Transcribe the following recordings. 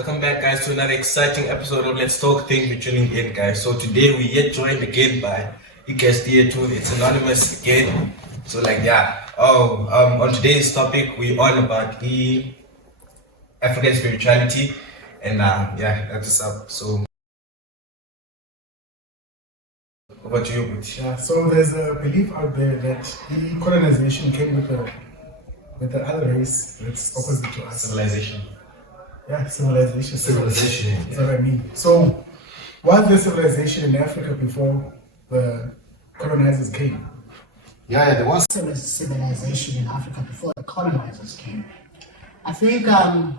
Welcome back, guys, to another exciting episode of Let's Talk. Thank you for tuning in, guys. So today we get joined again by a guest here too. It's anonymous again. So on today's topic we on about the African spirituality, and that's what's up. So over to you, Butch. Yeah, so there's a belief out there that the colonization came with the other race that's opposite to us. Civilization. Yeah, civilization. Civilization. That's what I mean. So, was there civilization in Africa before the colonizers came? There was civilization in Africa before the colonizers came. I think I'll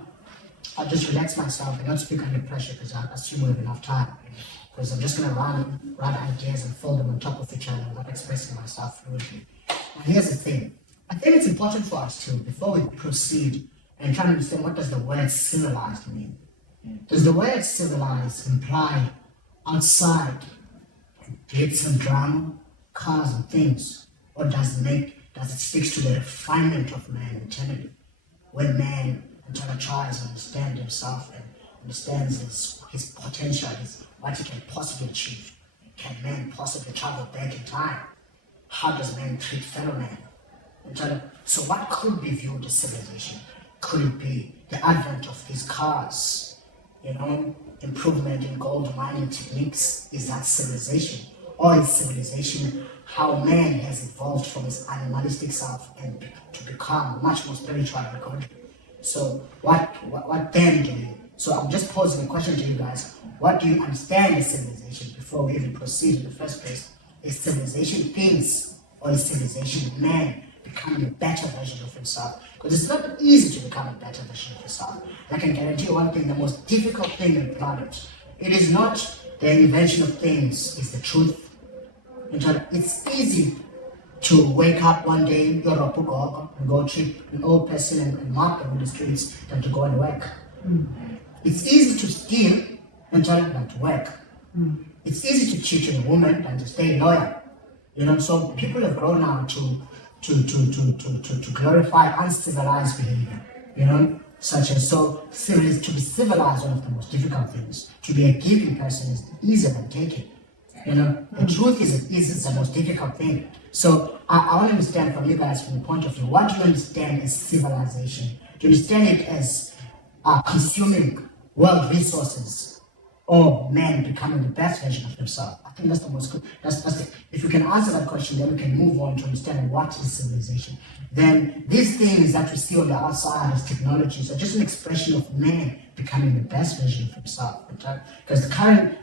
just relax myself and not speak under pressure because I assume we have enough time. Because I'm just going to run ideas and fold them on top of each other without expressing myself fluently. And here's the thing. I think it's important for us to, before we proceed, and try to understand what does the word civilized mean. Does the word civilized imply outside glitz and drama, cars and things? Or does it speak to the refinement of man internally? When man tries to understand himself and understands his potential, what he can possibly achieve. Can man possibly travel back in time? How does man treat fellow man? So what could be viewed as civilization? Could it be the advent of these cars? Improvement in gold mining techniques, is that civilization? Or is civilization how man has evolved from his animalistic self and to become much more spiritual and godly? So what then do you? So I'm just posing a question to you guys. What do you understand as civilization before we even proceed in the first place? Is civilization things, or is civilization man becoming a better version of himself? Because it's not easy to become a better version of yourself. I can guarantee you one thing: the most difficult thing on the planet, it is not the invention of things, it's the truth. It's easy to wake up one day, and go treat an old person and mark them in the streets than to go and work. It's easy to steal and than to work. It's easy to cheat on a woman than to stay loyal. So people have grown now to glorify uncivilized behavior. Such as to be civilized, one of the most difficult things. To be a giving person is easier than taking. The truth is the most difficult thing. So I want to understand from you guys, from the point of view, what do you understand as civilization? Do you understand it as consuming world resources, or man becoming the best version of himself? I think that's the most good. If you can answer that question, then we can move on to understand what is civilization. Then these things that we see on the outside as technologies are just an expression of man becoming the best version of himself. Because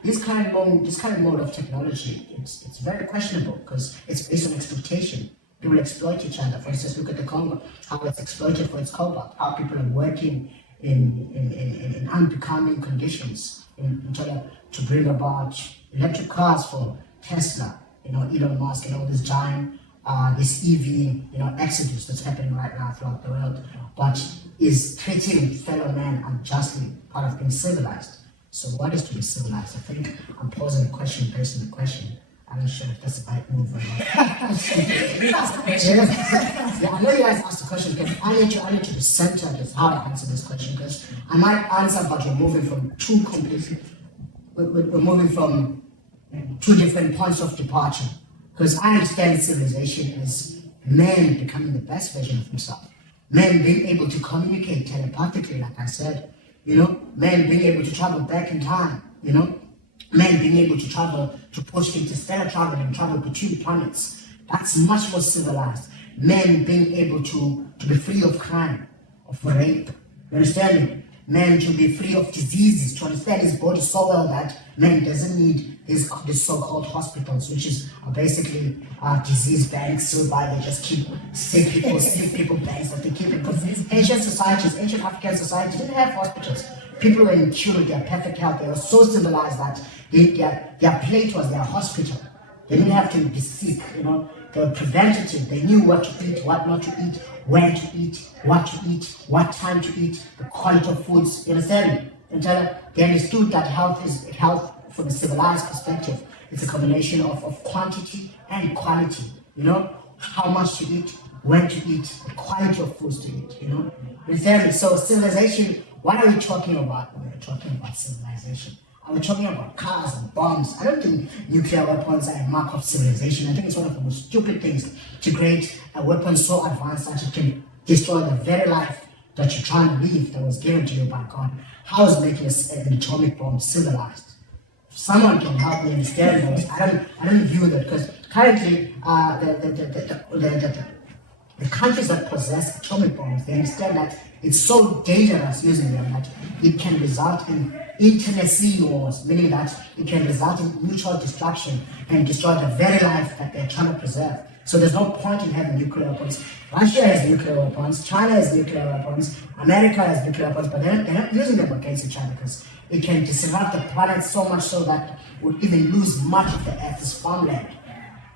this current mode of technology, it's very questionable because it's based on exploitation. People exploit each other. For instance, look at the Congo, how it's exploited for its cobalt, how people are working in unbecoming conditions to bring about electric cars for Tesla, Elon Musk, and all this giant, this EV, exodus that's happening right now throughout the world, but is treating fellow man unjustly, part of being civilized. So what is to be civilized? I think I'm posing a question based on the question. I'm not sure if that's the right move or not. I know you guys asked the question, because I need to be centered with how I answer this question, because I might answer, but we're moving from two different points of departure. Because I understand civilization as man becoming the best version of himself. Man being able to communicate telepathically, like I said. Man being able to travel back in time. Man being able to travel, to push interstellar travel and travel between planets. That's much more civilized. Man being able to be free of crime, of rape. You understand me? Man to be free of diseases, to understand his body so well that man doesn't need these so-called hospitals, which is basically disease banks whereby they just keep sick people banks that they keep in. Because ancient African societies didn't have hospitals. People were in tune with their perfect health. They were so civilized that their plate was their hospital. They didn't have to be sick, They were preventative. They knew what to eat, what not to eat, when to eat, what time to eat, the quality of foods. You understand? They understood that health from a civilized perspective. It's a combination of quantity and quality. How much to eat, when to eat, the quality of foods to eat. You understand? So civilization what are we talking about when we're talking about civilization? Are we talking about cars and bombs? I don't think nuclear weapons are a mark of civilization. I think it's one of the most stupid things to create a weapon so advanced that it can destroy the very life that you're trying to live, that was given to you by God. How is making an atomic bomb civilized? If someone can help me understand those, I don't view that, because currently the countries that possess atomic bombs, they understand that it's so dangerous using them that it can result in internecine wars, meaning that it can result in mutual destruction and destroy the very life that they're trying to preserve. So there's no point in having nuclear weapons. Russia has nuclear weapons, China has nuclear weapons, America has nuclear weapons, but they're not using them against each other because it can disrupt the planet so much so that we'll even lose much of the Earth's farmland.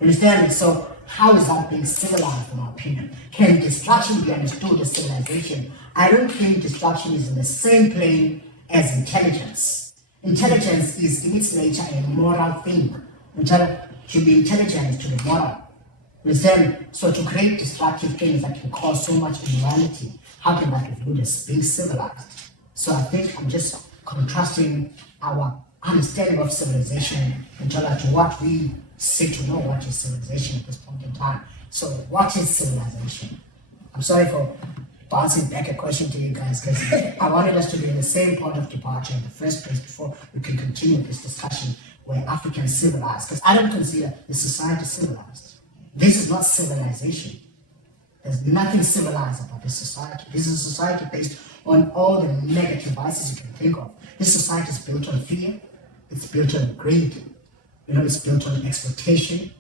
Understand me? So how is that being civilized, in my opinion? Can destruction be understood as civilization? I don't think destruction is in the same plane as intelligence. Intelligence is in its nature a moral thing. To be intelligent is to be moral. Understand? So to create destructive things that can cause so much immorality, how can that be viewed as being civilized? So I think I'm just contrasting our understanding of civilization to what we seek to know what is civilization at this point in time. So what is civilization? I'm sorry for bouncing back a question to you guys, because I wanted us to be in the same point of departure in the first place before we can continue this discussion where African civilized, because I don't consider the society civilized. This is not civilization. There's nothing civilized about this society. This is a society based on all the negative vices you can think of. This society is built on fear, it's built on greed, it's built on exploitation,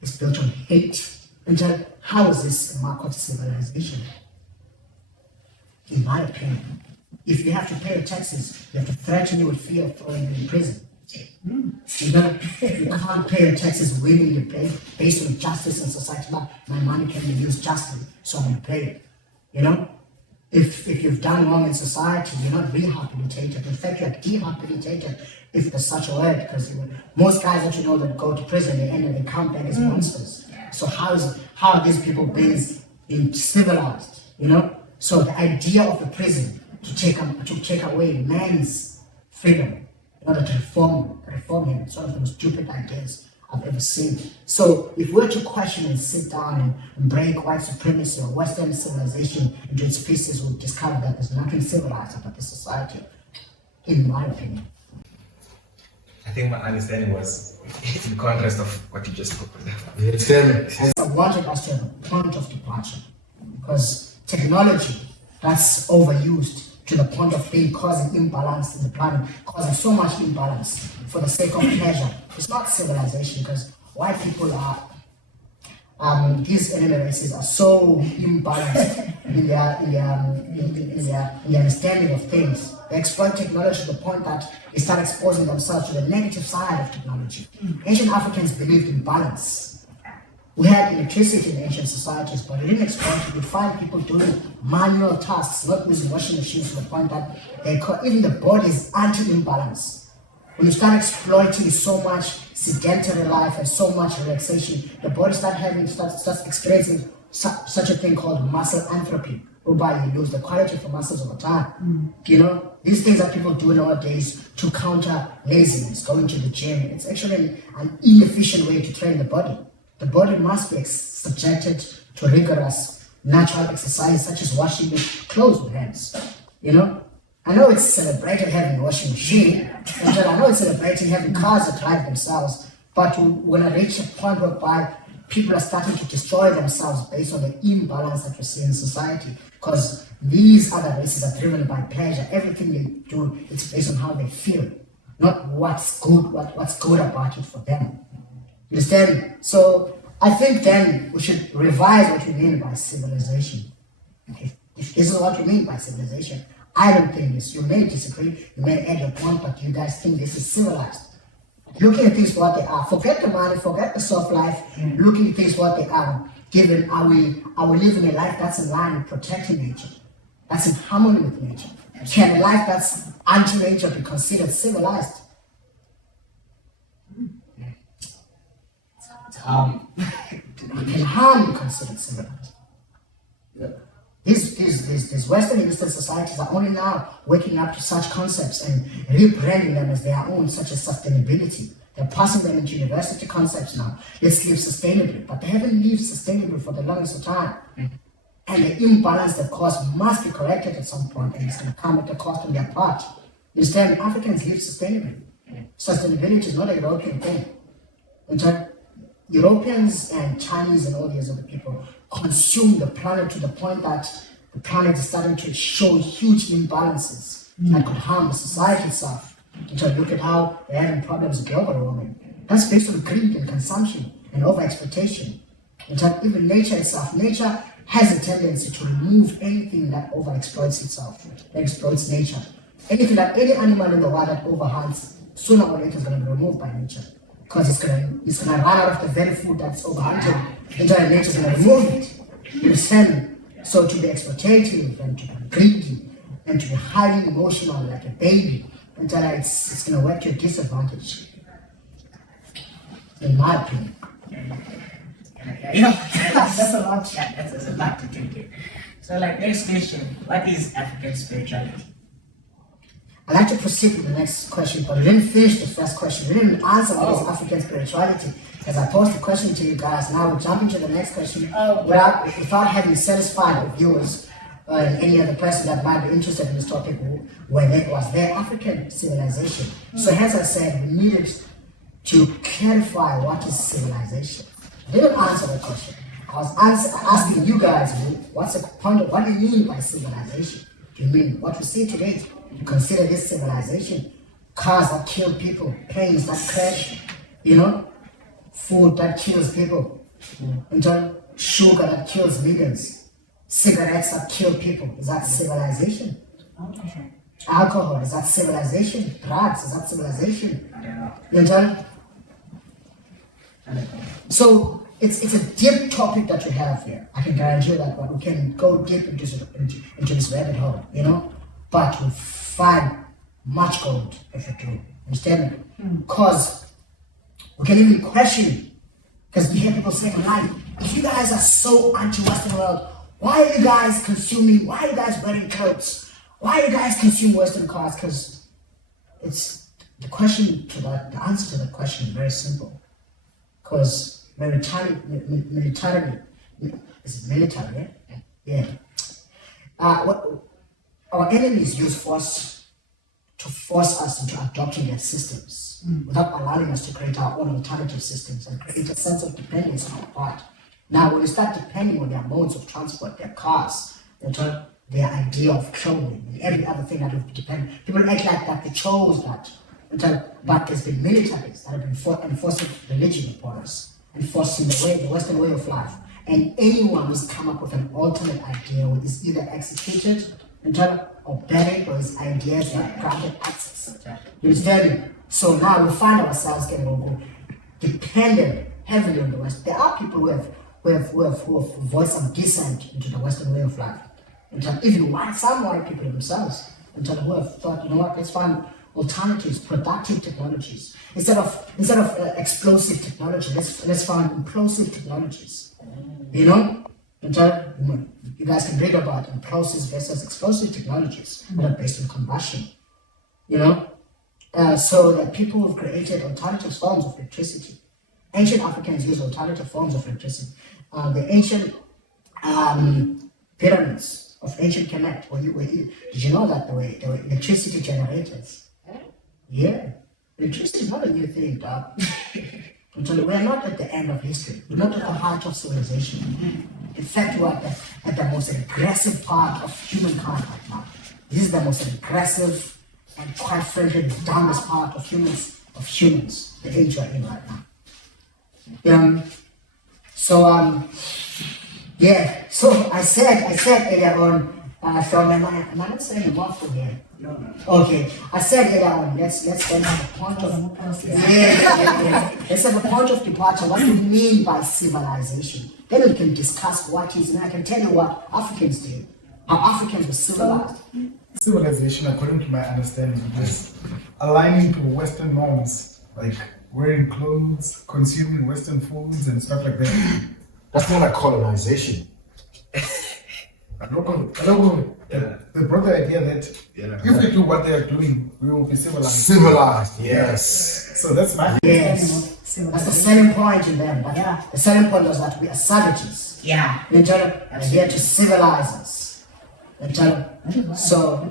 it's built on hate. And how is this a mark of civilization? In my opinion, if you have to pay your taxes, you have to threaten you with fear of throwing you in prison. You can't pay your taxes willingly based on justice in society. My money can be used justly, so I'm going to pay it. If you've done wrong in society, you're not rehabilitated. In fact, you're dehabilitated, if there's such a word, because most guys that that go to prison, they end up, they come back as monsters. So how are these people being civilized? So the idea of the prison to take away man's freedom in order to reform him, it's one of the most stupid ideas I've ever seen. So if we were to question and sit down and break white supremacy or Western civilization into its pieces, we'll discover that there's nothing civilized about this society, in my opinion. I think my understanding was in contrast of what you just spoke with. I wanted us to have a point of departure, because technology that's overused to the point of causing imbalance in the planet, causing so much imbalance for the sake of pleasure. It's not civilization, because white people are, these enemy races are so imbalanced in their understanding of things. They exploit technology to the point that they start exposing themselves to the negative side of technology. Ancient Africans believed in balance. We had electricity in ancient societies, but we didn't exploit it. We find people doing manual tasks, not using washing machines, to the point that even the body is anti-imbalance. When you start exploiting so much sedentary life and so much relaxation, the body starts experiencing such a thing called muscle atrophy, whereby you lose the quality of the muscles over time. These things that people do nowadays to counter laziness, going to the gym, it's actually an inefficient way to train the body. The body must be subjected to rigorous natural exercise, such as washing the clothes with hands. I know it's celebrated having a washing machine, and I know it's celebrating having cars that drive themselves, but when I reach a point whereby people are starting to destroy themselves based on the imbalance that we see in society, because these other races are driven by pleasure. Everything they do, it's based on how they feel, not what's good about it for them. Understand? So I think then we should revise what we mean by civilization. If this is what we mean by civilization, I don't think this. You may disagree, you may add your point, but you guys think this is civilized. Looking at things for what they are. Forget the money, forget the soft life, looking at things for what they are. Given, are we living a life that's in line with protecting nature? That's in harmony with nature? Can a life that's anti-nature be considered civilized? Can harm be considered civilized? These Western and Eastern societies are only now waking up to such concepts and rebranding them as their own, such as sustainability. They're passing them into university concepts now. Let's live sustainably, but they haven't lived sustainably for the longest of time. And the imbalance that caused must be corrected at some point, and it's going to come at the cost on their part. Instead, Africans live sustainably. Sustainability is not a European thing. In fact, Europeans and Chinese and all these other people consume the planet to the point that the planet is starting to show huge imbalances that could harm the society itself. Look at how they're having problems with global warming. That's based on greed and consumption and over-exploitation. Even nature itself, nature has a tendency to remove anything that overexploits itself, that exploits nature. Anything that any animal in the world that overhunts, sooner or later is going to be removed by nature. Because it's gonna run out of the very food that's overhunted, and nature is gonna remove it. You understand? So to be exploitative and to be greedy and to be highly emotional like a baby, and it's gonna work to your disadvantage. In my opinion. That's a lot. That's a lot to take in. So, next question: what is African spirituality? I'd like to proceed with the next question, but we didn't finish the first question. We didn't answer what is African spirituality. As I posed the question to you guys, now we're jumping to the next question without having satisfied the viewers and any other person that might be interested in this topic when it was their African civilization. So hence I said we needed to clarify what is civilization. I didn't answer that question. I was asking you guys, what do you mean by civilization? Do you mean what we see today? You consider this civilization? Cars that kill people, planes that crash, food that kills people, sugar that kills millions, cigarettes that kill people. Is that civilization? Alcohol, is that civilization? Drugs, is that civilization? So it's a deep topic that we have here. I can guarantee you that, but we can go deep into this rabbit hole, but we find much gold if we do. Understand? Because we can even question, because we hear people saying online, if you guys are so anti-Western world, why are you guys consuming, why are you guys wearing clothes? Why do you guys consume Western cars? Because it's the answer to that question is very simple. Because military, is it military, yeah? Our enemies use force to force us into adopting their systems without allowing us to create our own alternative systems and create a sense of dependence on our part. Now, when we start depending on their modes of transport, their cars, their idea of clothing, and every other thing that we depend, people act like that they chose that. But there's been militaries that have been enforcing religion upon us, enforcing the Western way of life. And anyone who's come up with an alternate idea is either executed or buried, or his ideas not granted access. You understand me? So now we find ourselves getting dependent heavily on the West. There are people who have voiced some dissent into the Western way of life. Even some white people themselves, who have thought, let's find alternatives, productive technologies. Instead of explosive technology, let's find implosive technologies. You guys can read about implosive versus explosive technologies that are based on combustion. So that people have created alternative forms of electricity. Ancient Africans used alternative forms of electricity. The ancient pyramids of ancient Kemet, did you know that there were electricity generators? Yeah, electricity is not a new thing, dog. We are not at the end of history. We're not at the heart of civilization. In fact, we're at the most aggressive part of humankind right now. This is the most aggressive and quite frankly the dumbest part of humans, the age we're in right now. So I said earlier on, am I not saying a mouthful here? No. Okay, I said earlier on, let's then have a point of let's have a point of departure. What do we mean by civilization? Then we can discuss what is, and I can tell you what Africans do. How Africans were civilized. Civilization, according to my understanding, is aligning to Western norms, like wearing clothes, consuming Western foods, and stuff like that. That's not a colonization. They brought the idea that if we do what they are doing, we will be civilized. Civilized, yes. So that's my Yes. That's the selling point in them. But Yeah. the selling point was that we are savages. Yeah. They tell them they're here to civilize us. They tell them. So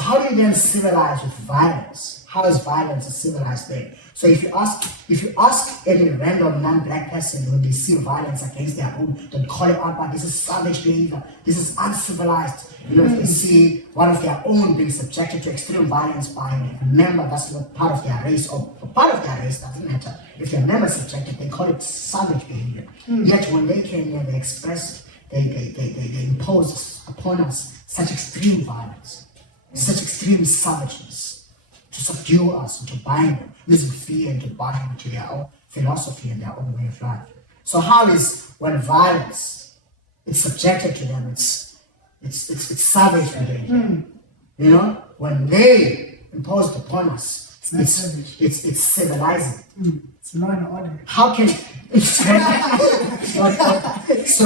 how do you then civilize with violence? How is violence a civilized thing? So if you ask any random non-black person when they see violence against their own, they call it out, but this is savage behavior, this is uncivilized. You know, if they see one of their own being subjected to extreme violence by a member that's not part of their race, or part of their race, doesn't matter. If their member is subjected, they call it savage behavior. Yet when they came here, they expressed, they imposed upon us such extreme violence, such extreme savageness, to subdue us and to bind them, using fear and to bind them to their own philosophy and their own way of life. So how is when violence is subjected to them, it's savage behavior. You know, when they impose it upon us, it's civilizing. It's law and order. How can so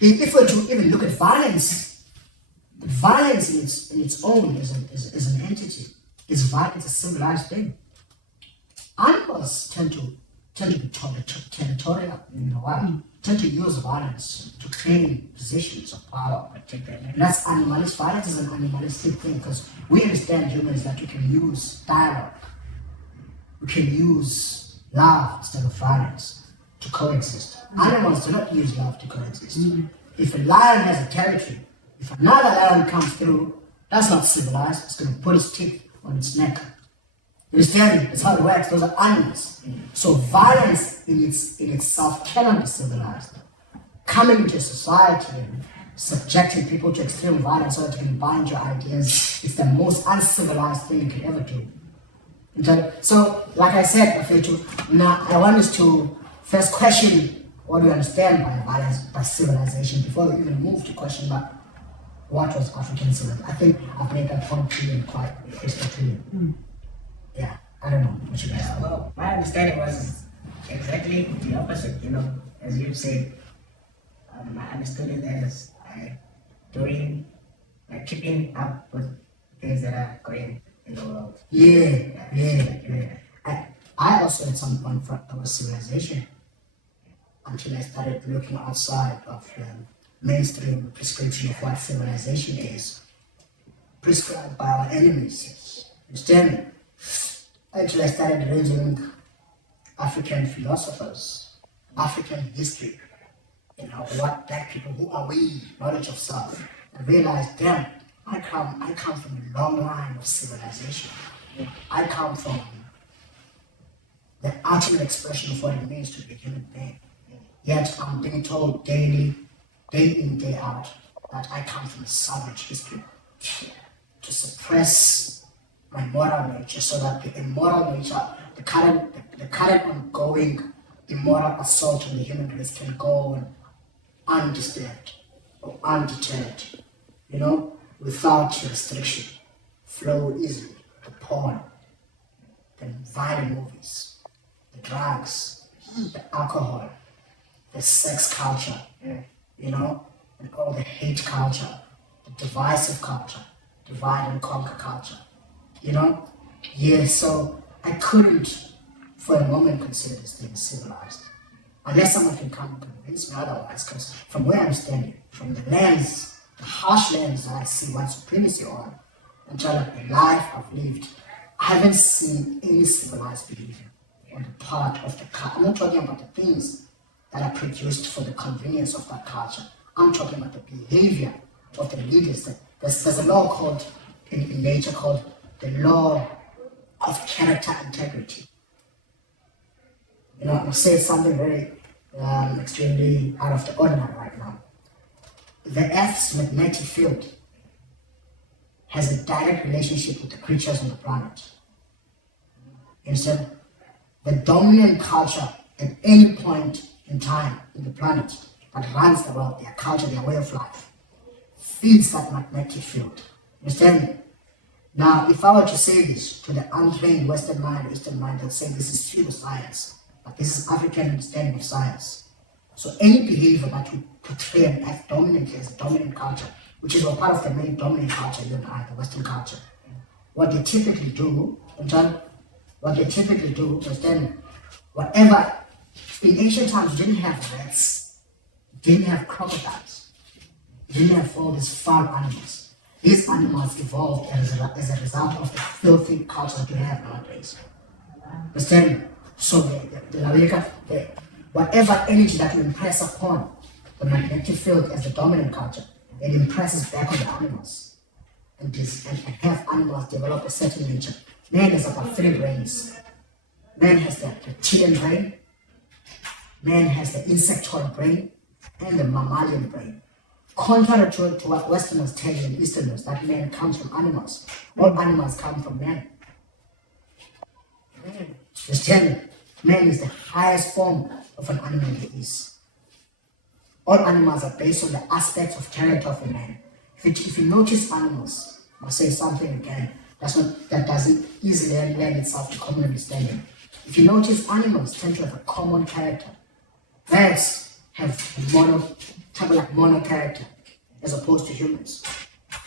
if we're to even look at violence in its own is an entity. Is violence a civilized thing? Animals tend to be territorial in the wild, tend to use violence to claim positions of power. And that's animalistic. Violence is an animalistic thing because we understand humans that we can use dialogue, we can use love instead of violence to coexist. Animals do not use love to coexist. If a lion has a territory, if another lion comes through, that's not civilized. It's going to put its teeth on its neck. You understand? That's how it works. Those are animals. So violence in itself cannot be civilized. Coming into a society and subjecting people to extreme violence so that you can bind your ideas, it's the most uncivilized thing you can ever do. So, like I said, now I want us to first question what we understand by violence, by civilization, before we even move to question about what was African civilization. I think I've made that point clear and quite crystal clear. Yeah, I don't know what you guys think. Well, my understanding was exactly the opposite, you know, as you said. I understood it as keeping up with things that are going in the world. Yeah. I also at some point thought that was civilization until I started looking outside of the mainstream prescription of what civilization is, prescribed by our enemies. Understand? Until I started reading African philosophers, African history, you know, what black people, who are we, knowledge of self, and realized, damn, I come from a long line of civilization. I come from the ultimate expression of what it means to be a human being. Yet I'm being told daily, day in, day out, that I come from a savage history to suppress my moral nature so that the immoral nature, the current ongoing immoral assault on the human race can go on undisturbed or undeterred, you know, without restriction, flow easily. The porn, the violent movies, the drugs, the alcohol, the sex culture, you know, and all the hate culture, the divisive culture, divide and conquer culture, you know? Yeah, so I couldn't for a moment consider this thing civilized. Unless someone can come and convince me otherwise, because from where I'm standing, from the lens, the harsh lens that I see white supremacy on, and tell the life I've lived, I haven't seen any civilized behavior on the part of the culture. I'm not talking about the things that are produced for the convenience of that culture. I'm talking about the behavior of the leaders. There's a law called, in nature, called the law of character integrity. You know, I'm saying something very extremely out of the ordinary right now. The Earth's magnetic field has a direct relationship with the creatures on the planet. You understand? The dominant culture at any point in time in the planet that runs the world, their culture, their way of life, feeds that magnetic field. You understand me? Now, if I were to say this to the untrained Western mind, Eastern mind, they'll say this is pseudoscience, but this is African understanding of science. So any behavior that would portray an act dominantly as a dominant culture, which is a part of the main dominant culture, you and I, the Western culture. What they typically do, is then whatever, in ancient times you didn't have rats, you didn't have crocodiles, you didn't have all these foul animals. These animals evolved as a result of the filthy culture that we have nowadays. Understand? So whatever energy that you impress upon the magnetic field as the dominant culture, it impresses back on the animals. And have animals develop a certain nature. Man has about 3 brains. Man has the reptilian brain, man has the insectoid brain, and the mammalian brain. Contrary to what Westerners tell you and Easterners, that man comes from animals. All animals come from man. Understand? Man is the highest form of an animal there is. All animals are based on the aspects of character of a man. If you notice animals, I'll say something again, that doesn't easily lend itself to common understanding. If you notice, animals tend to have a common character. Birds have mono character as opposed to humans.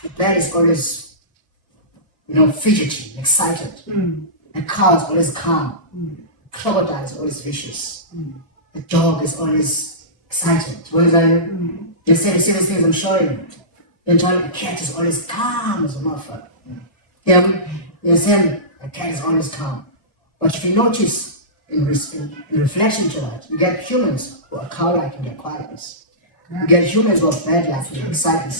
The bird is always, fidgety, excited. A cow is always calm. A crocodile is always vicious. A dog is always excited. What is that? You see the things I'm showing you. A cat is always calm as a motherfucker. A cat is always calm. But if you notice, in reflection to that, you get humans who are cow-like in their quietness. You get humans who are bird-like in their excitement.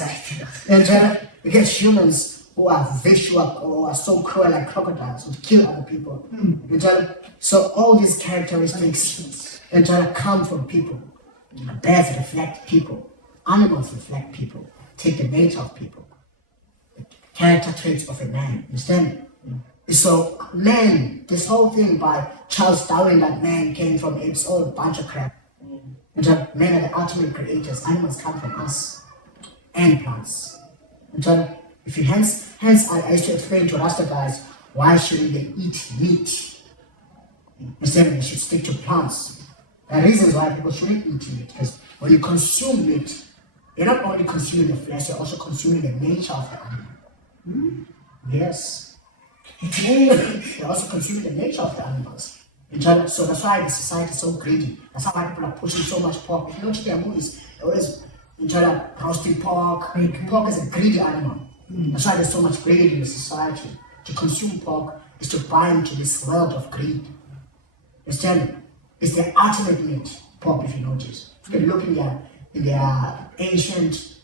You get humans who are visual or are so cruel like crocodiles, who kill other people. So all these characteristics come from people. Birds reflect people. Animals reflect people. Take the nature of people. The character traits of a man. Understand? So man, this whole thing by Charles Darwin, that man came from apes, all a bunch of crap. Men are the ultimate creators. Animals come from us and plants. If you hence I used to explain to Rasta guys, why shouldn't they eat meat? Instead, they should stick to plants. There are reasons why people shouldn't eat meat, because when you consume meat, you're not only consuming the flesh, you're also consuming the nature of the animal. Yes. You're also consuming the nature of the animals. So that's why the society is so greedy. That's why people are pushing so much pork. If you watch their movies, they always roasting pork. Pork is a greedy animal. That's why there's so much greed in the society. To consume pork is to buy into this world of greed. Understand? It's the ultimate meat, pork, if you notice. You can look in their ancient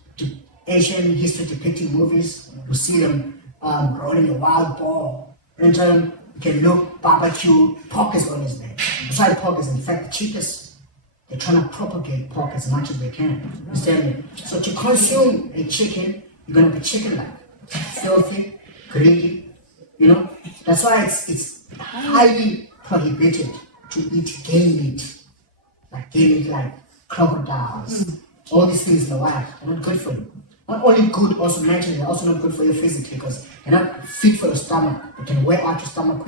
history depicting movies, you see them rolling a wild boar. And you can look, barbecue, pork is always there. That's why pork is in fact the cheapest. They're trying to propagate pork as much as they can. Understand? So to consume a chicken, you're gonna be chicken-like, filthy, greedy. That's why it's highly prohibited to eat game meat, like crocodiles. All these things in the wild are not good for you. Not only good, also mentally, they're also not good for you physically, because they're not fit for your stomach. They can wear out your stomach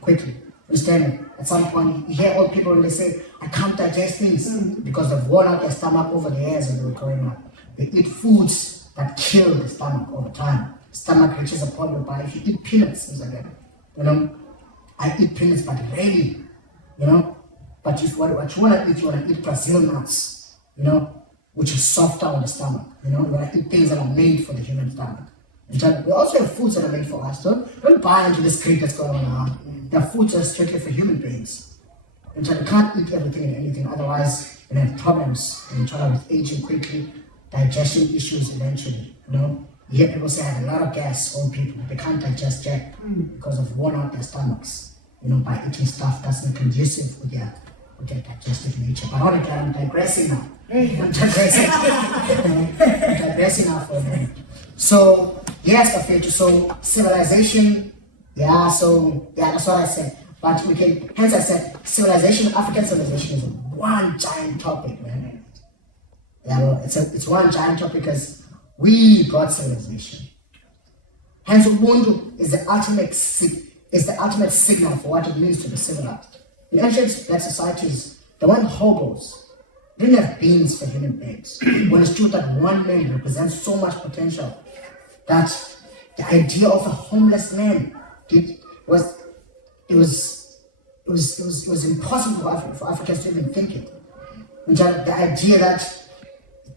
quickly. Understand? At some point, you hear old people when they say, I can't digest things, because they've worn out their stomach over the years when they were growing up. They eat foods that kill the stomach over time. Stomach reaches a point whereby if you eat peanuts, things like that. I eat peanuts, but rarely, But if what you want to eat, you want to eat Brazil nuts, which is softer on the stomach. You want to eat things that are made for the human stomach. We also have foods that are made for us. Don't buy into this creed that's going on around. There are foods that are strictly for human beings. You can't eat everything and anything, otherwise you have problems. And with aging quickly, digestion issues eventually. You hear people say I have a lot of gas, old people. They can't digest jack because of worn out their stomachs. By eating stuff that's not conducive with their digestive nature. But I'm digressing now. I'm digressing now for a minute. So, yes, so civilization, that's what I said. But hence I said, civilization, African civilization is one giant topic, man. It's one giant topic because we brought civilization. Hence, Ubuntu is the ultimate signal for what it means to be civilized. In ancient black societies, there weren't hobos. didn't have beans for human beings. We understood that one man represents so much potential that the idea of a homeless man was impossible for Africans to even think it. And the idea that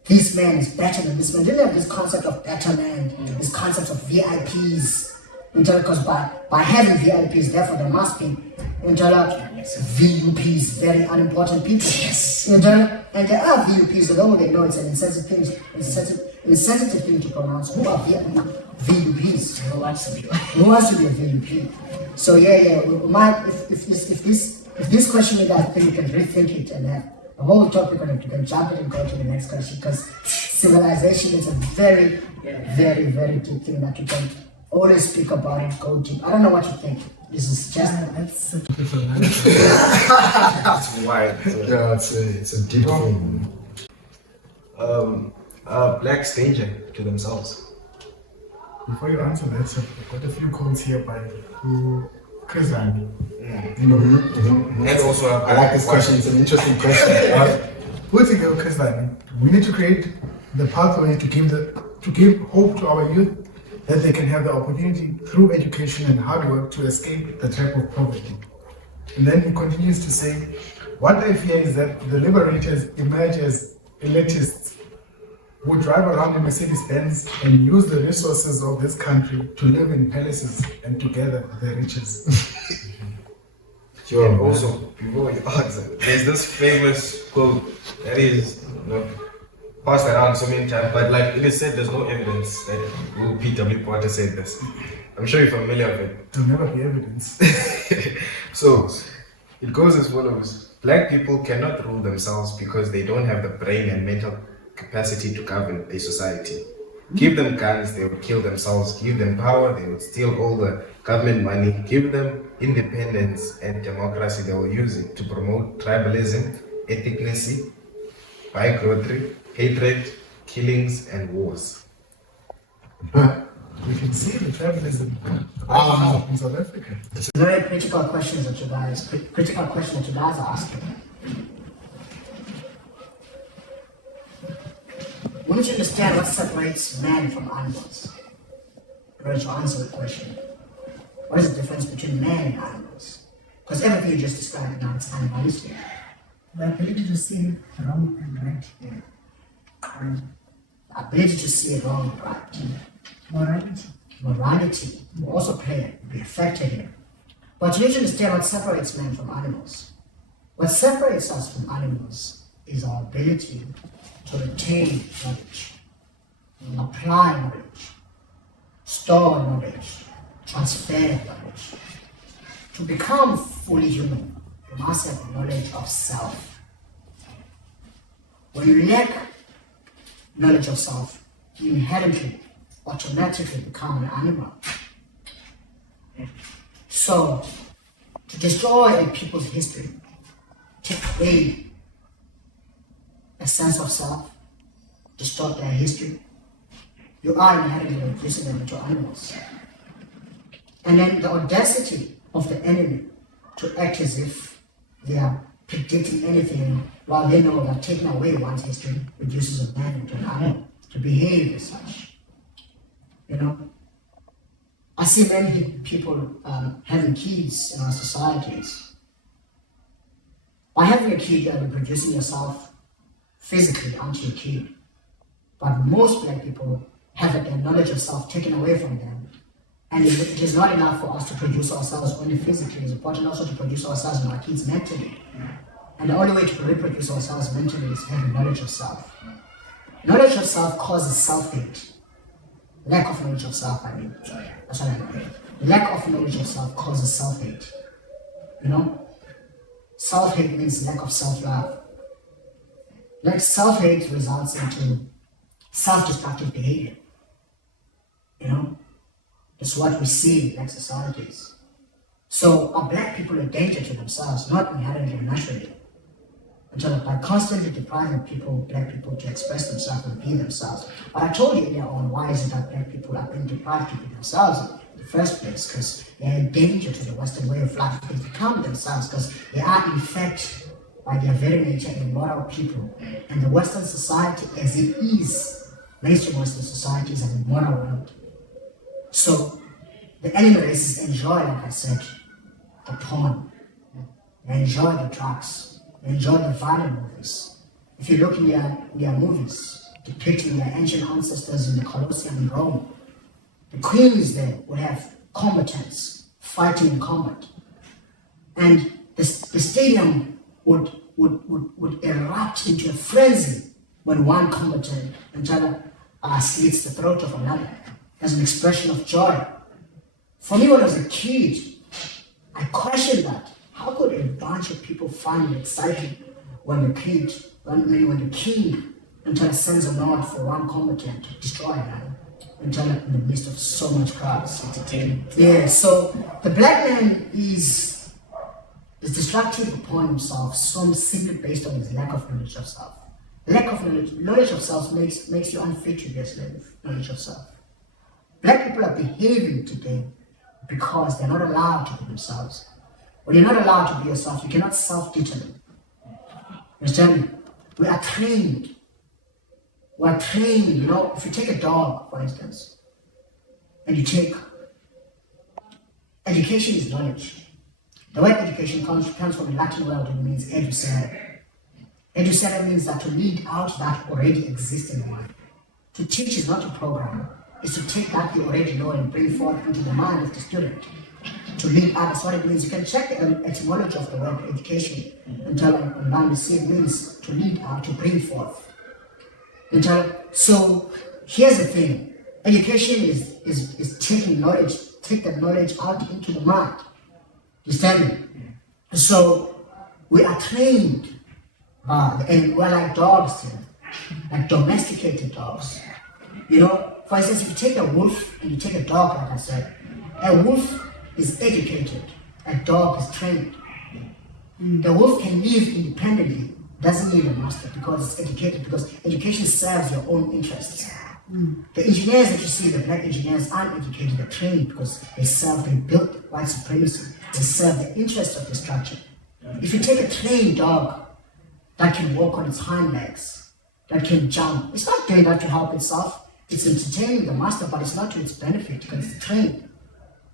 this man is better than this man. Didn't have this concept of better man, this concept of VIPs. Because by having VIPs, therefore there must be VUPs, very unimportant people. Yes. And there are VUPs, although they know it's an insensitive thing to pronounce. Who are VUPs? Who wants to be? Who wants to be a VUP? So if this question you guys think, you can rethink it and have a whole topic on it. You can jump it and go to the next question, because civilization is a very, very, very deep thing that you can always speak about it, go deep. I don't know what you think. This is just That's It's wide. Yeah, it's a deep thing. Blacks danger to themselves. Before you answer that, I've got a few quotes here by Chris Randi. And also, I like this question. It's an interesting question. Who to go, Chris Randi? We need to create the pathway to give hope to our youth, that they can have the opportunity through education and hard work to escape the trap of poverty. And then he continues to say, what I fear is that the liberators emerge as elitists who drive around in Mercedes-Benz and use the resources of this country to live in palaces and to gather the riches. Sure. And also, before you answer, there's this famous quote that is, passed around so many times, but like it is said, there's no evidence that P.W. Potter said this. I'm sure you're familiar with it. There'll never be evidence. So, it goes as follows. Black people cannot rule themselves because they don't have the brain and mental capacity to govern a society. Give them guns, they will kill themselves. Give them power, they will steal all the government money. Give them independence and democracy, they will use it to promote tribalism, ethnicity, bigotry, hatred, killings, and wars. We can see the tribalism in South Africa. It's a very critical question that you guys are asking. We need to understand what separates man from animals. In order to answer the question, what is the difference between man and animals? Because everything you just described now is animalistic. The ability to see wrong and right. The ability to see wrong and right. Morality will also be a factor here. But you need to understand what separates man from animals. What separates us from animals is our ability to retain knowledge, apply knowledge, store knowledge, transfer knowledge. To become fully human, you must have knowledge of self. When you lack knowledge of self, you inherently, automatically become an animal. So, to destroy a people's history, take away a sense of self, distort their history, you are inherently reducing them into animals. And then the audacity of the enemy to act as if they are predicting anything, while they know that taking away one's history reduces a man into an animal to behave as such. I see many people having kids in our societies. By having a kid, you are reproducing yourself physically onto your kid. But most black people have their knowledge of self taken away from them. And it is not enough for us to produce ourselves only physically. It's important also to produce ourselves and our kids mentally. And the only way to reproduce ourselves mentally is having knowledge of self. Knowledge of self causes self-hate. Lack of knowledge of self, I mean. That's what I mean. Lack of knowledge of self causes self-hate. Self-hate means lack of self-love. Like self-hate results into self-destructive behavior. It's what we see in black societies. So are black people a danger to themselves? Not inherently, naturally. By constantly depriving black people to express themselves and be themselves. But I told you earlier on, why is it that black people are being deprived to be themselves in the first place? Because they are a danger to the Western way of life. They become themselves because they are in fact by their very nature immoral people. And the Western society as it is, mainstream Western society is an immoral world. So the animal races enjoy, like I said, the porn. They enjoy the drugs. They enjoy the violent movies. If you look in their movies depicting their ancient ancestors in the Colosseum in Rome, the queens there would have combatants fighting in combat. And the stadium would erupt into a frenzy when one combatant slits the throat of another as an expression of joy. For me, when I was a kid, I questioned that. How could a bunch of people find it exciting when the king sends a nod for one combatant to destroy another, in the midst of so much crowds? Entertainment. Yeah, so the black man is destructive upon himself, simply based on his lack of knowledge of self. Lack of knowledge of self makes you unfit to be a slave of knowledge of self. Black people are behaving today because they're not allowed to be themselves. When you're not allowed to be yourself, you cannot self-determine. Understand me? We are trained. We are trained, if you take a dog, for instance, and you take, education is knowledge. The word education comes from the Latin word and means educere. Educere means that to lead out that already exists in the mind. To teach is not to program. It's to take that you already know and bring forth into the mind of the student. To lead out, that's what it means. You can check the etymology of the word education online. You see it means to lead out, to bring forth. So here's the thing. Education is taking knowledge, take that knowledge out into the mind. Understand me? So we are trained, and we're like dogs here, like domesticated dogs. For instance, if you take a wolf and you take a dog, like I said, a wolf is educated, a dog is trained. The wolf can live independently, doesn't need a master because it's educated, because education serves your own interests. The engineers that you see, the black engineers, aren't educated, they're trained because they built white supremacy, they serve the interests of the structure. If you take a trained dog that can walk on its hind legs, that can jump, it's not doing that to help itself. It's entertaining the master, but it's not to its benefit because it's trained.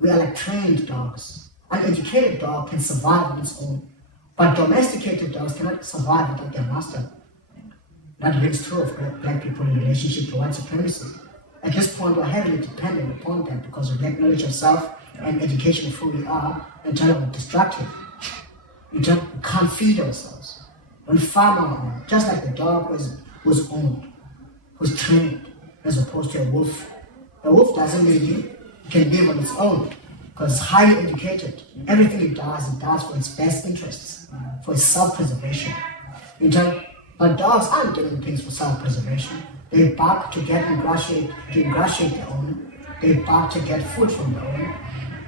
We are like trained dogs. An educated dog can survive on its own, but domesticated dogs cannot survive without their master. That rings true of black people in relationship to white supremacy. At this point, we're heavily dependent upon them because we lack knowledge of self and education of who we are, and we're destructive. We can't feed ourselves. When farmer, just like the dog was owned, was trained, as opposed to a wolf. A wolf doesn't really live. It can live on its own because it's highly educated. Everything it does for its best interests, for its self-preservation. But dogs aren't doing things for self-preservation. They bark to ingratiate their owner. They bark to get food from the owner.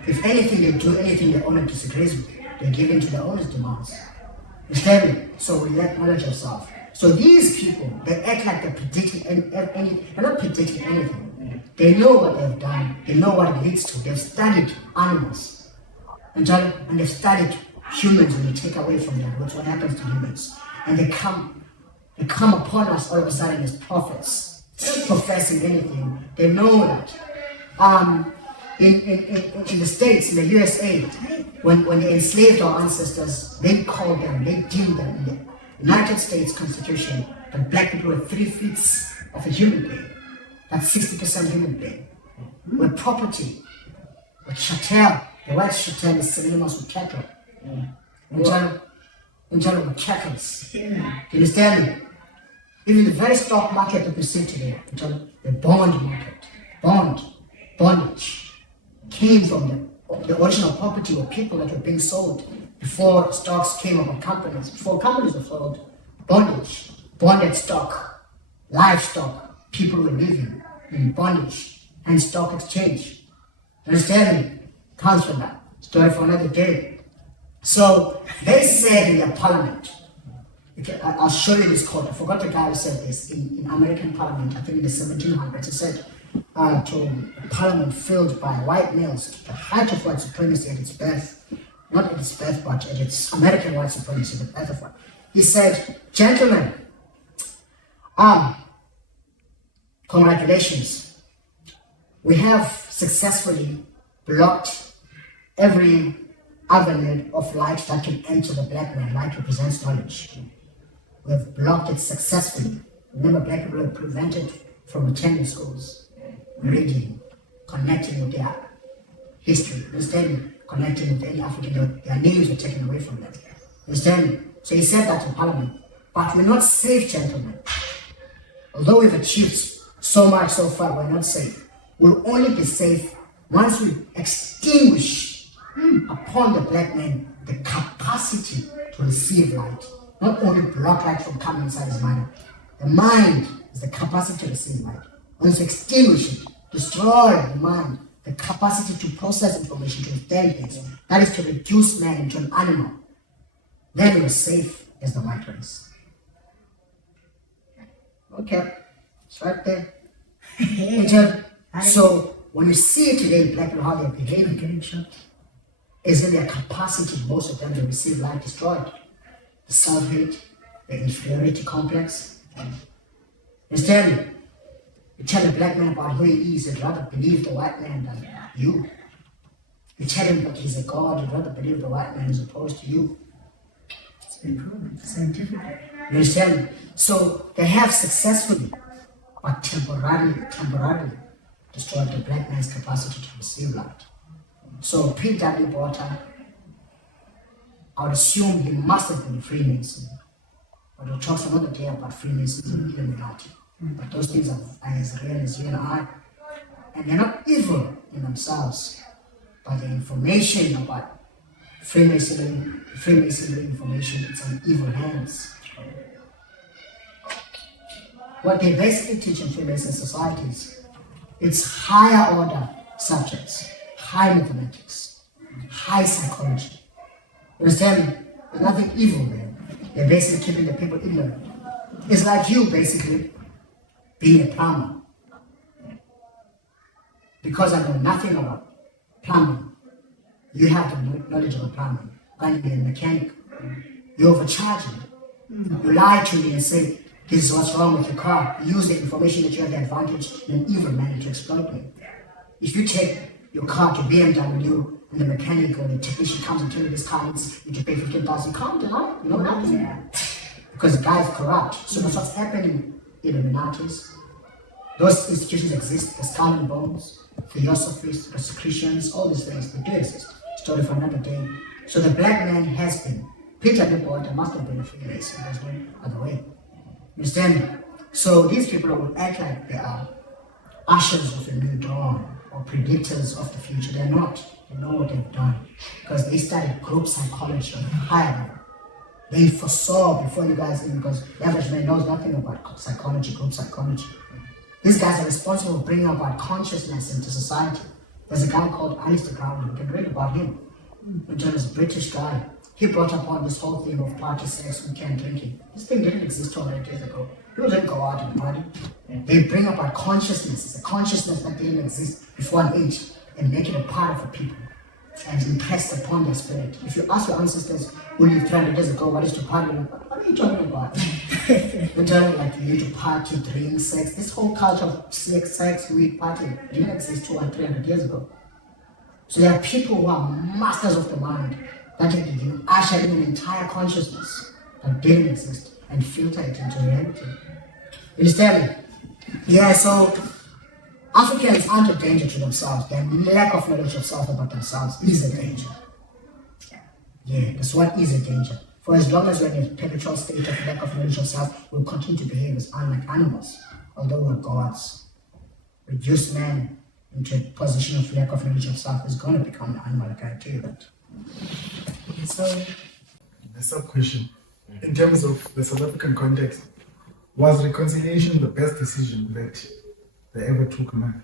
If anything they do, anything the owner disagrees with, they give in to the owner's demands. Instead, so we lack knowledge of self. So these people, they act like they're predicting they're not predicting anything. They know what they've done. They know what it leads to. They've studied animals. And they've studied humans when you take away from them, what happens to humans. And they come upon us all of a sudden as prophets, professing anything. They know that. In the States, in the USA, when they enslaved our ancestors, they deemed them in the United States Constitution that black people were 3/5 of a human being. That's 60% human being. We're property. We're chattel. The word chattel is synonymous with cattle. In general, we're chattels. Do you understand me? Even the very stock market that we see today, the bond market, bondage, came from the original property of people that were being sold before stocks came upon companies. Before companies were sold, bondage, bonded stock, livestock, people were living in bondage and stock exchange. Understand me? Comes from that. Story for another day. So they said in their parliament, I'll show you this quote. I forgot the guy who said this in American Parliament, I think in the 1700s. He said to a parliament filled by white males, to the height of white supremacy at its birth, not at its birth, but at its American white supremacy, the birth of He said, gentlemen, congratulations. We have successfully blocked every avenue of light that can enter the black man. Light represents knowledge. We have blocked it successfully. Remember, black people were prevented from attending schools, reading, connecting with their history, understanding, connecting with any African, their names were taken away from them. Understand? So he said that in Parliament. But we're not safe, gentlemen. Although we've achieved so much so far, we're not safe. We'll only be safe once we extinguish upon the black man the capacity to receive light. Not only block light from coming inside his mind. The mind is the capacity to receive light. Once we extinguish it, destroy the mind, the capacity to process information, to understand things. That is to reduce man into an animal. Then we're safe as the white race. Okay, it's right there. So when you see today black people how they're behaving, getting shot, is in their capacity, most of them, to receive light destroyed. The self-hate, the inferiority complex. Understand? You tell a black man about who he is, he'd rather believe the white man than you. You tell him that he's a god, he'd rather believe the white man as opposed to you. It's been proven scientifically. You understand? So they have successfully, but temporarily destroyed the black man's capacity to receive light. So P.W. Botha, I would assume he must have been a Freemason. But we'll talk some other day about Freemasons and Illuminati. But those things are as real as you and I. And they're not evil in themselves. But the information about Freemasonry information, it's on evil hands. What they basically teach in Freemason societies, it's higher order subjects, high mathematics, high psychology. You understand? There's nothing evil there. They're basically keeping the people ignorant. It's like you basically being a plumber. Because I know nothing about plumbing, you have the knowledge of plumbing. When you're a mechanic, you overcharge me. You lie to me and say, this is what's wrong with your car. You use the information that you have the advantage in an evil manner to exploit me. If you take your car to BMW and the mechanic or the technician comes and tells you this car needs you to pay 15,000, you can't deny it. You know what happens? Because the guy is corrupt. So that's what's happening in Illuminatis. Those institutions exist, the Skull and Bones, Theosophists, Rosicrucians, all these things, they do exist. Story for another day. So the black man has been. Peter the Potter must have been a Freemason, there's no other way. You understand? So these people will act like they are ushers of a new dawn or predictors of the future. They're not. They know what they've done because they studied group psychology on a higher level. They foresaw before you guys even, because the average man knows nothing about psychology, group psychology. These guys are responsible for bringing about consciousness into society. There's a guy called Alistair Crowley, you can read about him. He was a British guy. He brought upon this whole thing of party, sex, weekend drinking. This thing didn't exist 200 years ago. People didn't go out and party. They bring about consciousness. It's a consciousness that didn't exist before an age and make it a part of the people and impressed upon their spirit. If you ask your ancestors who lived 300 years ago, what is to party? What are you talking about? They're telling like you need to party, drink, sex. This whole culture of sex, weed, party didn't exist 200, 300 years ago. So there are people who are masters of the mind that can usher in an entire consciousness that didn't exist and filter it into reality. You understand me? Yeah, so Africans aren't a danger to themselves. Their lack of knowledge of self about themselves is a danger. Yeah, that's what is a danger. For as long as we're in a perpetual state of lack of knowledge of self, we'll continue to behave as unlike animals, although we're gods. Reduce man into a position of lack of knowledge of self is going to become an animal, I can tell you that. So, the sub question, in terms of the South African context, was reconciliation the best decision that they ever took, man?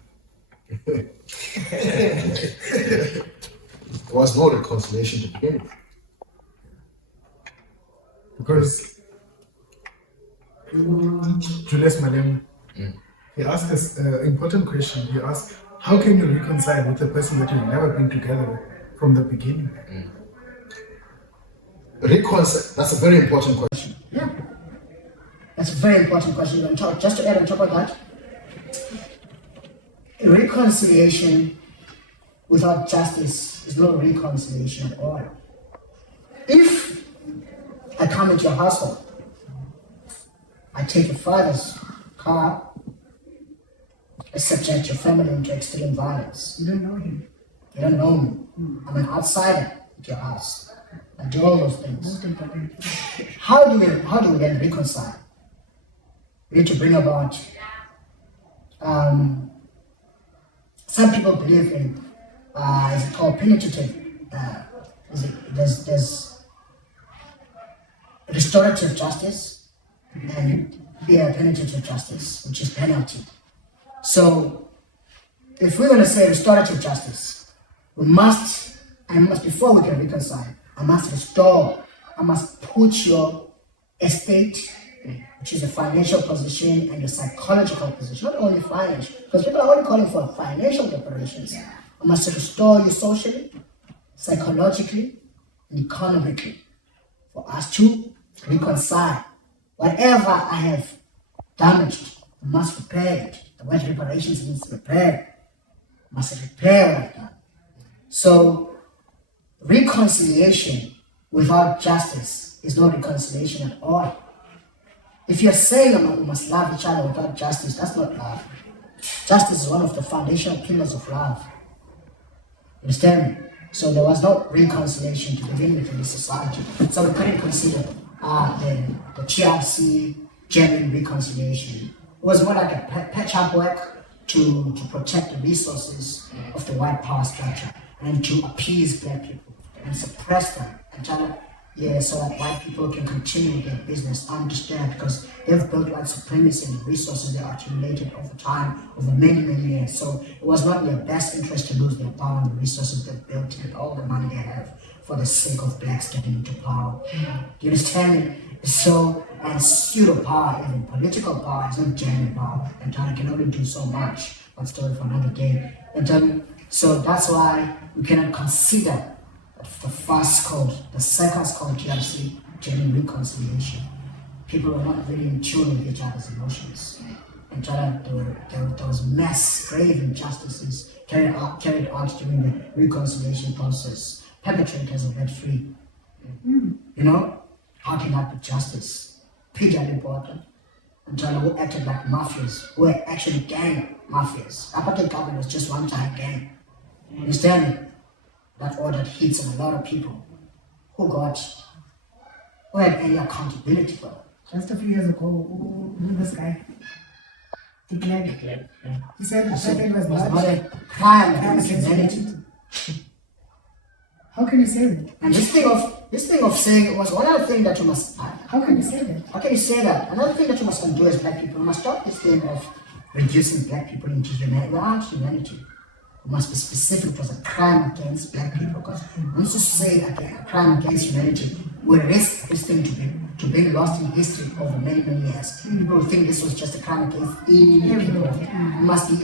There was no reconciliation to begin with. Because Julius Malema, he asked us an important question. He asked, how can you reconcile with a person that you've never been together with from the beginning? That's a very important question. Yeah, that's a very important question. On top, just to add on top of that, reconciliation without justice is not reconciliation at all. If I come into your household, I take your father's car, I subject your family into extreme violence. You don't know him. You don't know me. I'm an outsider at your house. I do all those things. Most important. How do we then reconcile? We need to bring about. Some people believe in is it called punitive? There's restorative justice and punitive justice, which is penalty. So, if we're going to say restorative justice, before we can reconcile, I must restore, I must put your estate, which is a financial position, and your psychological position, not only financial, because people are only calling for financial reparations. I must restore you socially, psychologically, and economically for us to reconcile. Whatever I have damaged, I must repair it. The word reparations means repair. I must repair what I've done. So, reconciliation without justice is not reconciliation at all. If you're saying we must love each other without justice, that's not love. Justice is one of the foundational pillars of love. Understand me? So there was no reconciliation to begin with in this society. So we couldn't consider the TRC genuine reconciliation. It was more like a patch-up work to protect the resources of the white power structure and to appease black people and suppress them and try to, so that white people can continue their business undisturbed because they've built white supremacy and the resources they accumulated over time, over many, many years. So it was not in their best interest to lose their power and the resources they've built and all the money they have for the sake of blacks getting into power. Do you understand me? So, and pseudo power, even political power, is not genuine power. And China can only do so much. That's story for another day. And so that's why we cannot consider the first code, the second code, TRC, genuine reconciliation. People were not really in tune with each other's emotions. And there was mass grave injustices carried out during the reconciliation process. Perpetrators were let free. You know? How can that be justice? Peter important. And who acted like mafias, who were actually gang mafias. Apartheid government was just one giant gang. Understand me? That ordered hits on a lot of people who had any accountability for it. Just a few years ago, this guy declared it. He said apartheid was not a crime against humanity. How can you say that? And this thing of saying it was one other thing that you must. How can you say that? How can you say that? Another thing that you must undo as black people, you must stop this thing of reducing black people into humanity. We aren't humanity. We must be specific. It was a crime against black people. Because once you say a crime against humanity, we risk this thing to be lost in history over many, many years. People think this was just a crime against any people. It must be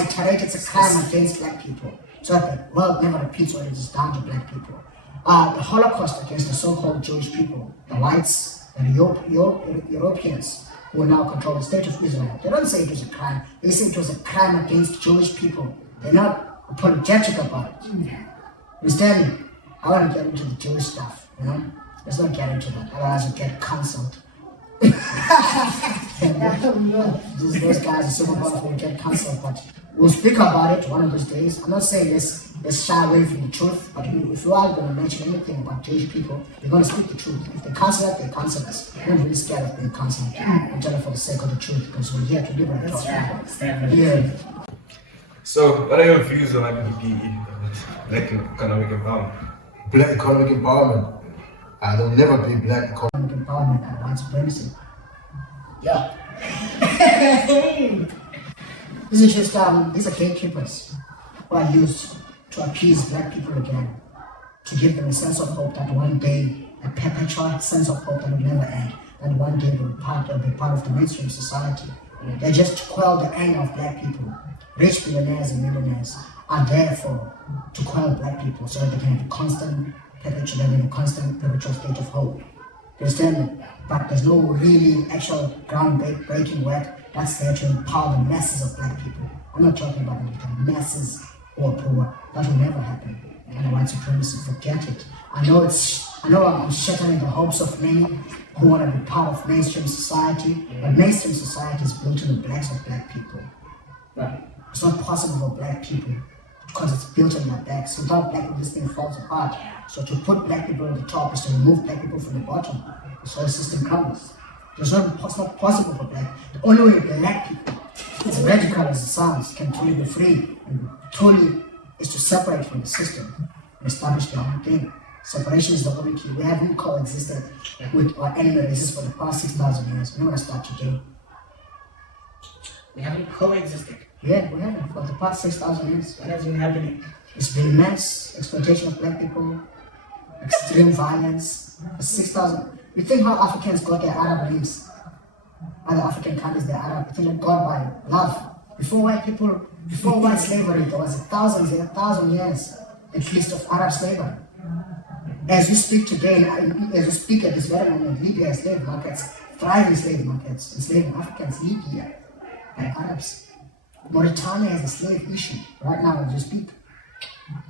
iterated. It's a crime against black people. So that the world never repeats what it is done to black people. The Holocaust against the so-called Jewish people, the whites, and the Europeans who now control the state of Israel. They don't say it was a crime. They say it was a crime against Jewish people. They're not apologetic about it. Understand me? I want to get into the Jewish stuff, you know? Let's not get into that, otherwise we'll get cancelled. Those guys are super powerful, will get cancelled, but we'll speak about it one of those days. I'm not saying let's shy away from the truth, but if you are going to mention anything about Jewish people, you're going to speak the truth. If they cancel us, they cancel us. We're not really scared of being cancelled. I'm telling for the sake of the truth, because we're here to liberate us. Yeah. So, what are your views on BEE, Black Economic Empowerment? Black economic empowerment. There will never be black economic Empowerment and white supremacy. Yeah. These are gatekeepers who are used to appease black people again, to give them a sense of hope that one day, a perpetual sense of hope that will never end, that one day they'll be part of the mainstream society. They're just to quell the anger of black people. Rich billionaires and millionaires are there to quell black people so that they can have a constant perpetuate them in a constant perpetual state of hope. You understand me? But there's no really actual ground-breaking work that's there to empower the masses of black people. I'm not talking about the masses who are poor. That will never happen. And white supremacy, forget it. I know I'm shattering the hopes of many who want to be part of mainstream society, but mainstream society is built on the backs of black people. Right? It's not possible for black people because it's built on their backs. Without black people, this thing falls apart. So to put black people on the top is to remove black people from the bottom. So the system crumbles. It's not possible for black. The only way black people, as radical as it sounds, can truly be free and truly is to separate from the system and establish their own thing. Separation is the only key. We haven't coexisted with our enemy races for the past 6,000 years. We're not going to start today. We haven't coexisted. Yeah, we haven't for the past 6,000 years. What has been happening? It's been mass exploitation of black people, extreme violence. For 6,000. You think how Africans got their Arab names? Other African countries, they're Arab. You think they got by love. Before white slavery, there was 1,000 years at least of Arab slavery. As we speak today, as we speak at this very moment, Libya has slave markets, thriving slave markets, enslaving Africans, Libya, and Arabs. Mauritania has a slave issue right now as we speak.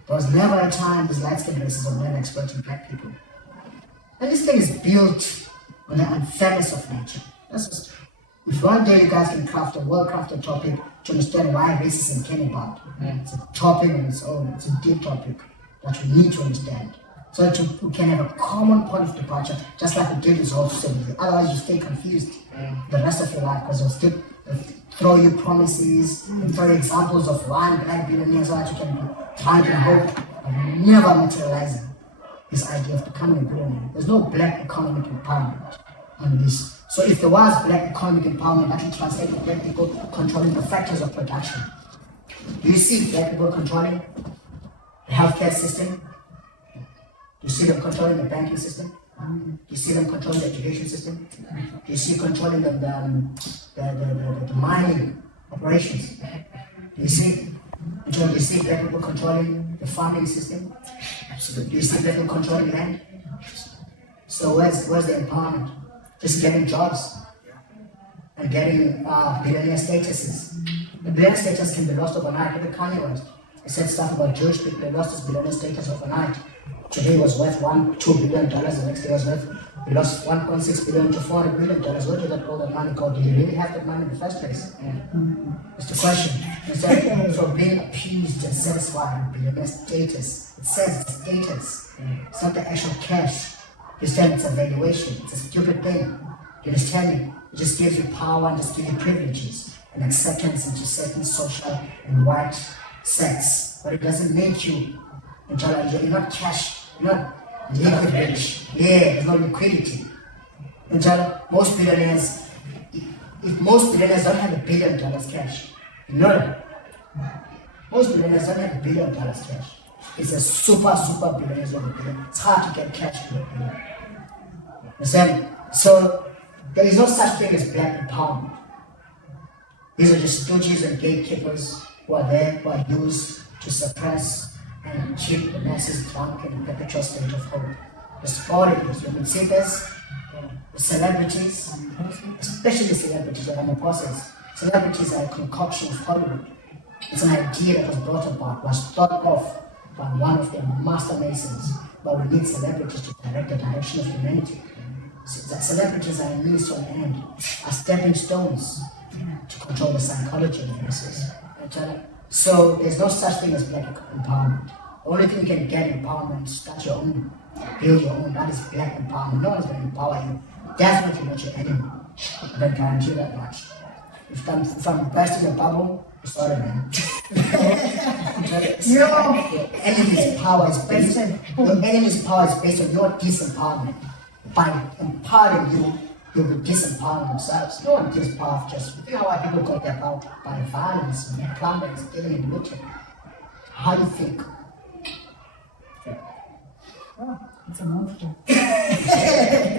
There was never a time these light-skinned races were never exploiting black people. And this thing is built on the unfairness of nature. If one day you guys can craft a well-crafted topic to understand why racism came about, it's a topic on its own, it's a deep topic that we need to understand. So that we can have a common point of departure, just like we did with Whole Society. Otherwise you stay confused the rest of your life because they'll throw you promises, and throw you examples of one black billionaire so that you can be trying to hope of never materializing this idea of becoming a billionaire. There's no black economic empowerment on this. So if there was black economic empowerment, that would translate to black people controlling the factors of production. Do you see black people controlling the healthcare system? Do you see them controlling the banking system? Do you see them controlling the education system? Do you see controlling the mining operations? Do you see black people controlling the farming system? Absolutely. Do you see black people controlling land? So where's the empowerment? Just getting jobs and getting billionaire statuses. The billionaire status can be lost overnight. Look at Kanye West. He said stuff about Jewish people. He lost his billionaire status overnight. Today was worth $2 billion. The next day was worth, he lost $1.6 billion to $400 billion. Where did all that money go? Did he really have that money in the first place? It's the question. Instead of being appeased and satisfied with billionaire status, it says it's status. It's not the actual cash. You understand? It's a valuation. It's a stupid thing. You understand me? It just gives you power and just gives you privileges and acceptance into certain social and white sets. But it doesn't make you. You're not cash, you're not liquid rich. Yeah, there's no liquidity. Most billionaires, if most billionaires don't have $1 billion cash, you know that. Most billionaires don't have $1 billion cash. It's a super billionaires over billion. It's hard to get cash to a billion. Understand? So there is no such thing as black empowerment. These are just stooges and gatekeepers who are there, who are used to suppress and keep the masses drunk in a perpetual state of hope. The sport is when we see this, the celebrities, especially celebrities that are in the process. Celebrities are a concoction of Hollywood. It's an idea that was brought about, was thought of by one of their master masons, but we need celebrities to direct the direction of humanity. So celebrities are a means to an end, are stepping stones to control the psychology of the masses. So there's no such thing as black empowerment. The only thing you can get empowerment is start your own, build your own. That is black empowerment. No one's going to empower you. Definitely not your enemy. I can guarantee you that much. If I'm bursting a bubble, sorry man. Your enemy's power is based on your disempowerment. By empowering you, you'll be disempowering themselves. No one gives power just. You think how people got their power by violence and plunder, stealing and looting. How do you think? Oh, it's a monster.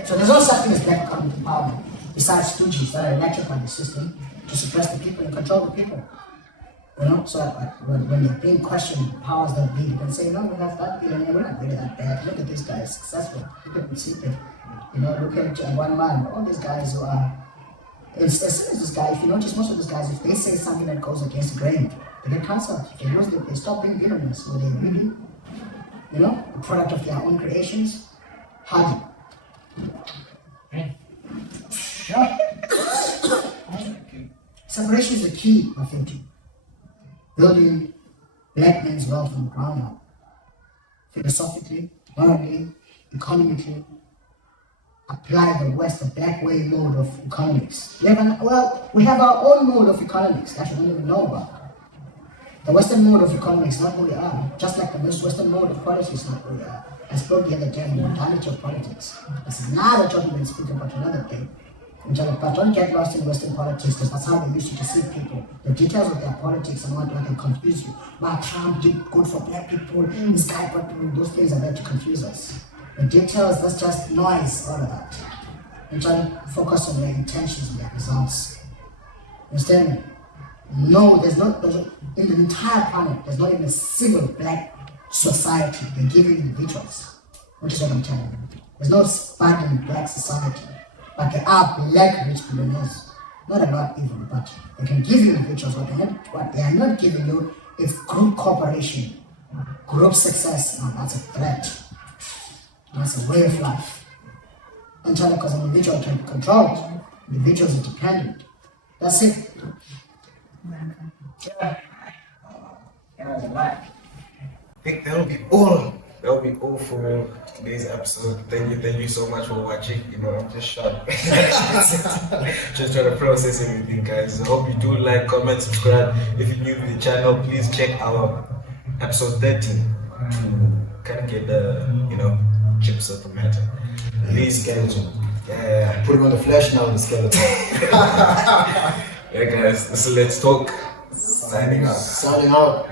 So there's no such thing as black economic empowerment, besides stooges that are elected by the system to suppress the people and control the people. You know, so when they're being questioned, powers that be, they can say, no, we have that billionaire, we're not really that bad. Look at this guy, is successful. Look at Msiphe. You know, look at one man, all these guys who are, as soon as this guy, if you notice, most of these guys, if they say something that goes against the grain, they get cancelled. They stop being billionaires. So they really, you know, a product of their own creations. Hardly. Yeah. Separation is the key, I think, to building black men's wealth from the ground up. Philosophically, morally, economically, apply the black way mode of economics. We have our own mode of economics that you don't even know about. The Western mode of economics is not who we are, just like the Western mode of politics is not who we are. I spoke the other day on the mortality of politics. That's another topic we'll speak about another day. But don't get lost in Western politics, because that's how they used to deceive people. The details of their politics and what can confuse you. Why Trump did good for black people, this guy got people, those things are there to confuse us. The details, that's just noise, all of that. And try to focus on their intentions and their results. Understand me? No, in the entire planet, there's not even a single black society. They give you individuals, which is what I'm telling you. There's no sparkling black society, but there are black rich billionaires. Not a lot even, but they can give you individuals. What they are not giving you is group cooperation, group success. No, that's a threat. That's a way of life. And tell because an individual can be controlled, individuals are dependent. That's it. Yeah, that's a lot. I think that'll be all. That'll be all for today's episode. Thank you so much for watching. You know, I'm just shocked. Just trying to process everything, guys. I hope you do like, comment, subscribe. If you're new to the channel, please check our episode 13 to kind of get the, you know, chips of the matter. Please, Skeleton. yeah. Put him on the flash now, the skeleton. Yeah, guys. So let's talk. Signing out. Signing out.